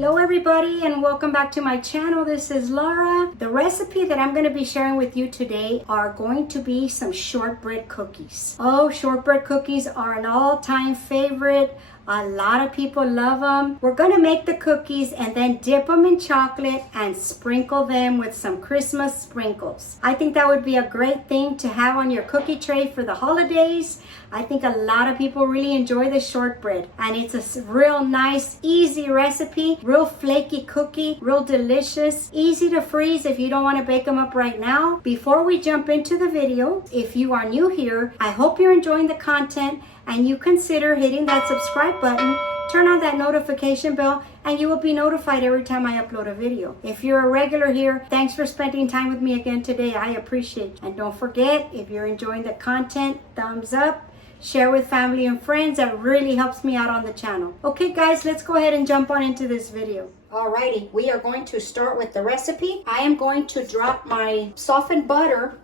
Hello everybody and welcome back to my channel. This is Laura. The recipe that I'm going to be sharing with you today are going to be some shortbread cookies. Oh, shortbread cookies are an all-time favorite. A lot of people love them. We're going to make the cookies and then dip them in chocolate and sprinkle them with some Christmas sprinkles. I think that would be a great thing to have on your cookie tray for the holidays. I think a lot of people really enjoy the shortbread, and it's a real nice, easy recipe, real flaky cookie, real delicious, easy to freeze if you don't want to bake them up right now. Before we jump into the video, if you are new here, I hope you're enjoying the content and you consider hitting that subscribe button, turn on that notification bell, and you will be notified every time I upload a video. If you're a regular here, thanks for spending time with me again today. I appreciate it. And don't forget, if you're enjoying the content, thumbs up, share with family and friends. That really helps me out on the channel. Okay guys, let's go ahead and jump on into this video. Alrighty, we are going to start with the recipe. I am going to drop my softened butter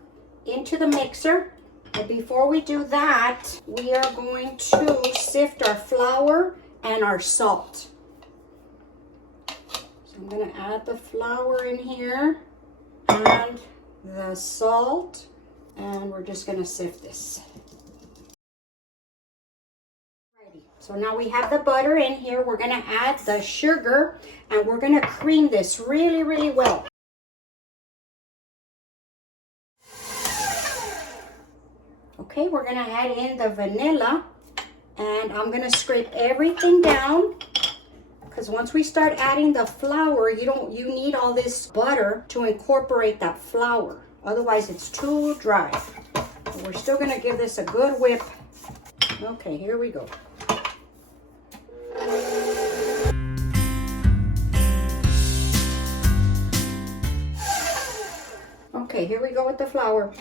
into the mixer. But before we do that, we are going to sift our flour and our salt. So I'm going to add the flour in here and the salt, and we're just going to sift this. So now we have the butter in here. We're going to add the sugar and we're going to cream this really, really well. Okay, we're going to add in the vanilla, and I'm going to scrape everything down, because once we start adding the flour, you need all this butter to incorporate that flour. Otherwise it's too dry. But we're still going to give this a good whip. Okay, here we go. Okay, here we go with the flour.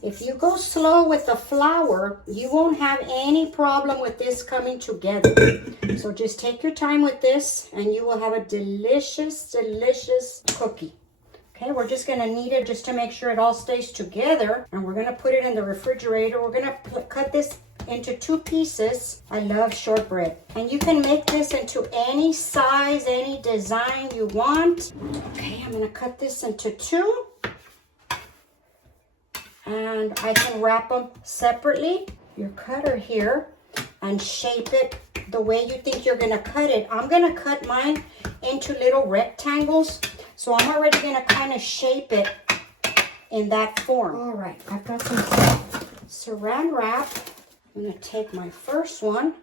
If you go slow with the flour, you won't have any problem with this coming together. So just take your time with this and you will have a delicious, delicious cookie. Okay, we're just going to knead it just to make sure it all stays together. And we're going to put it in the refrigerator. We're going to cut this into 2 pieces. I love shortbread. And you can make this into any size, any design you want. Okay, I'm going to cut this into 2. And I can wrap them separately. Your cutter here, and shape it the way you think you're going to cut it. I'm going to cut mine into little rectangles. So I'm already going to kind of shape it in that form. All right, I've got some saran wrap. I'm going to take my first one,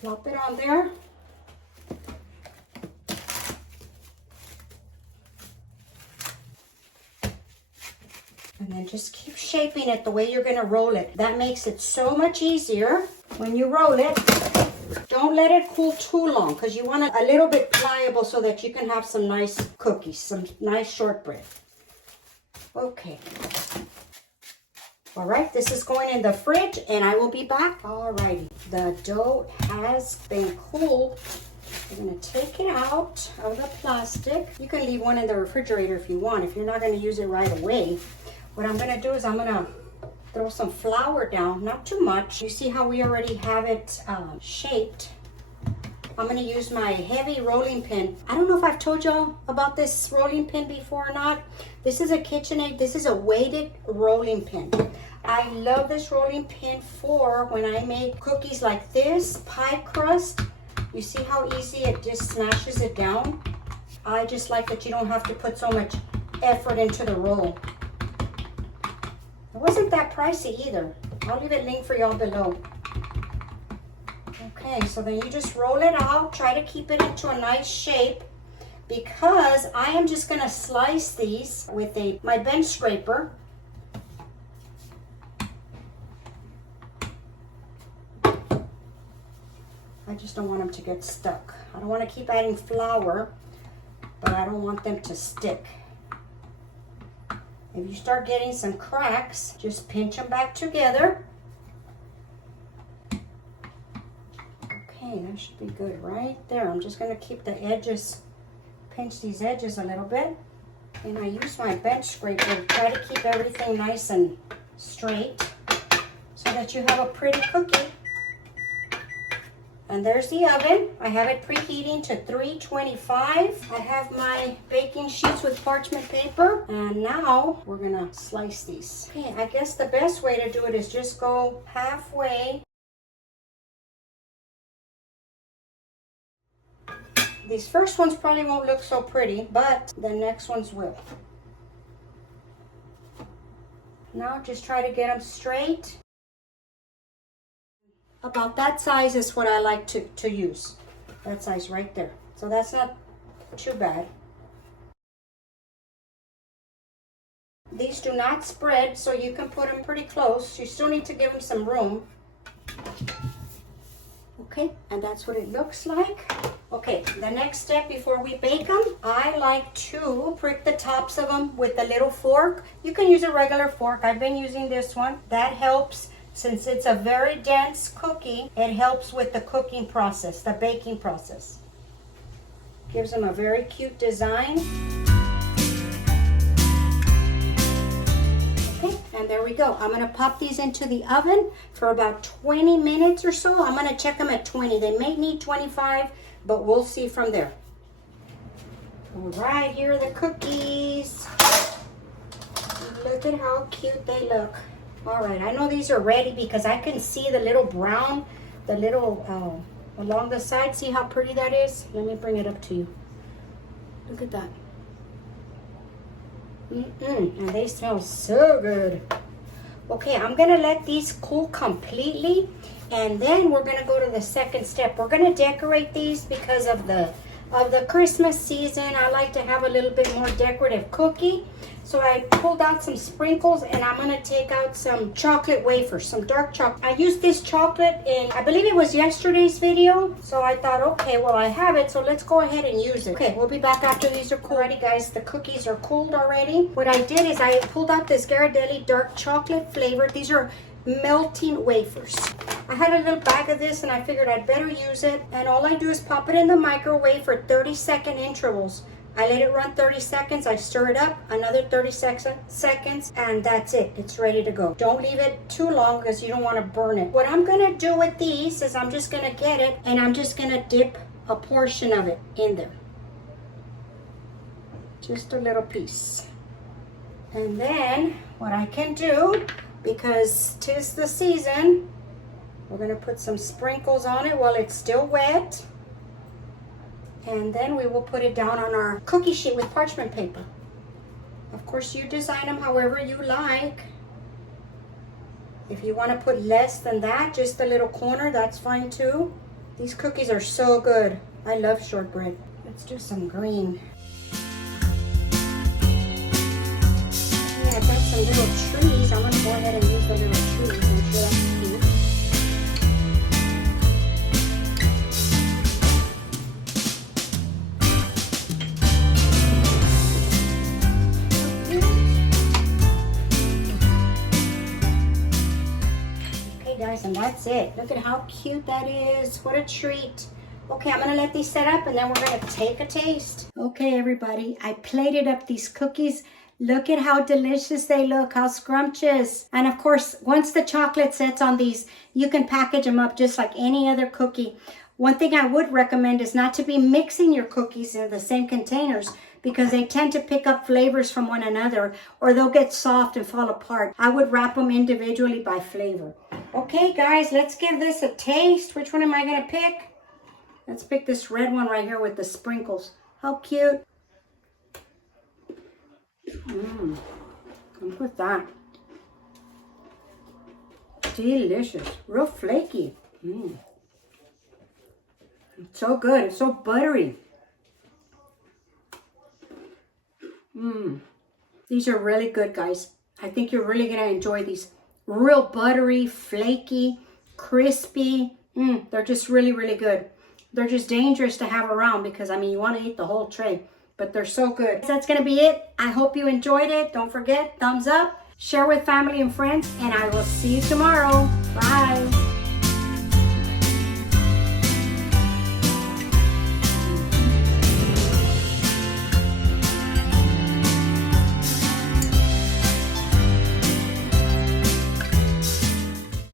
plop it on there. And then just keep shaping it the way you're going to roll it. That makes it so much easier. When you roll it, don't let it cool too long, because you want it a little bit pliable so that you can have some nice cookies, some nice shortbread. Okay. All right, this is going in the fridge and I will be back. All righty, the dough has been cooled. We're going to take it out of the plastic. You can leave one in the refrigerator if you want, if you're not going to use it right away. What I'm going to do is I'm going to throw some flour down, not too much. You see how we already have it shaped. I'm going to use my heavy rolling pin. I don't know if I've told y'all about this rolling pin before or not. This is a KitchenAid. This is a weighted rolling pin. I love this rolling pin for when I make cookies like this, pie crust. You see how easy it just smashes it down? I just like that you don't have to put so much effort into the roll. It wasn't that pricey either. I'll leave a link for y'all below. Okay, so then you just roll it out. Try to keep it into a nice shape, because I am just going to slice these with my bench scraper. I just don't want them to get stuck. I don't want to keep adding flour, but I don't want them to stick. If you start getting some cracks, just pinch them back together. Okay, that should be good right there. I'm just going to keep the edges, pinch these edges a little bit. And I use my bench scraper to try to keep everything nice and straight so that you have a pretty cookie. And there's the oven. I have it preheating to 325. I have my baking sheets with parchment paper. And now we're gonna slice these. Okay, I guess the best way to do it is just go halfway. These first ones probably won't look so pretty, but the next ones will. Now just try to get them straight. About that size is what I like to use. That size right there. So that's not too bad. These do not spread, so you can put them pretty close. You still need to give them some room. Okay, and that's what it looks like. Okay, the next step before we bake them, I like to prick the tops of them with a little fork. You can use a regular fork. I've been using this one. That helps. Since it's a very dense cookie, it helps with the cooking process, the baking process. Gives them a very cute design. Okay, and there we go. I'm gonna pop these into the oven for about 20 minutes or so. I'm gonna check them at 20. They may need 25, but we'll see from there. All right, here are the cookies. Look at how cute they look. All right, I know these are ready because I can see the little brown, the little along the side. See how pretty that is? Let me bring it up to you. Look at that. And they smell so good. Okay, I'm gonna let these cool completely, and then we're gonna go to the second step. We're gonna decorate these because of the Christmas season. I like to have a little bit more decorative cookie. So I pulled out some sprinkles, and I'm gonna take out some chocolate wafers, some dark chocolate. I used this chocolate in, I believe it was yesterday's video. So I thought, okay, well I have it, so let's go ahead and use it. Okay, we'll be back after these are cool. Alrighty guys, the cookies are cooled already. What I did is I pulled out this Ghirardelli dark chocolate flavor. These are melting wafers. I had a little bag of this and I figured I'd better use it. And all I do is pop it in the microwave for 30-second intervals. I let it run 30 seconds, I stir it up, another 30 seconds, and that's it. It's ready to go. Don't leave it too long because you don't want to burn it. What I'm gonna do with these is I'm just gonna get it and I'm just gonna dip a portion of it in there. Just a little piece. And then what I can do, because 'tis the season, we're gonna put some sprinkles on it while it's still wet. And then we will put it down on our cookie sheet with parchment paper. Of course, you design them however you like. If you want to put less than that, just a little corner, that's fine too. These cookies are so good. I love shortbread. Let's do some green. Yeah, I've got some little trees. I'm going to go ahead and use the little trees. I'm sure that's cute. Guys, and that's it. Look at how cute that is. What a treat. Okay, I'm gonna let these set up and then we're gonna take a taste. Okay, everybody, I plated up these cookies. Look at how delicious they look, how scrumptious. And of course, once the chocolate sets on these, you can package them up just like any other cookie. One thing I would recommend is not to be mixing your cookies in the same containers because they tend to pick up flavors from one another or they'll get soft and fall apart. I would wrap them individually by flavor. Okay, guys, let's give this a taste. Which one am I gonna pick? Let's pick this red one right here with the sprinkles. How cute. Look at that. Delicious, real flaky. It's so good, it's so buttery. These are really good, guys. I think you're really gonna enjoy these. Real buttery, flaky, crispy. They're just really, really good. They're just dangerous to have around because, I mean, you want to eat the whole tray, but they're so good. That's going to be it. I hope you enjoyed it. Don't forget, thumbs up, share with family and friends, and I will see you tomorrow. Bye.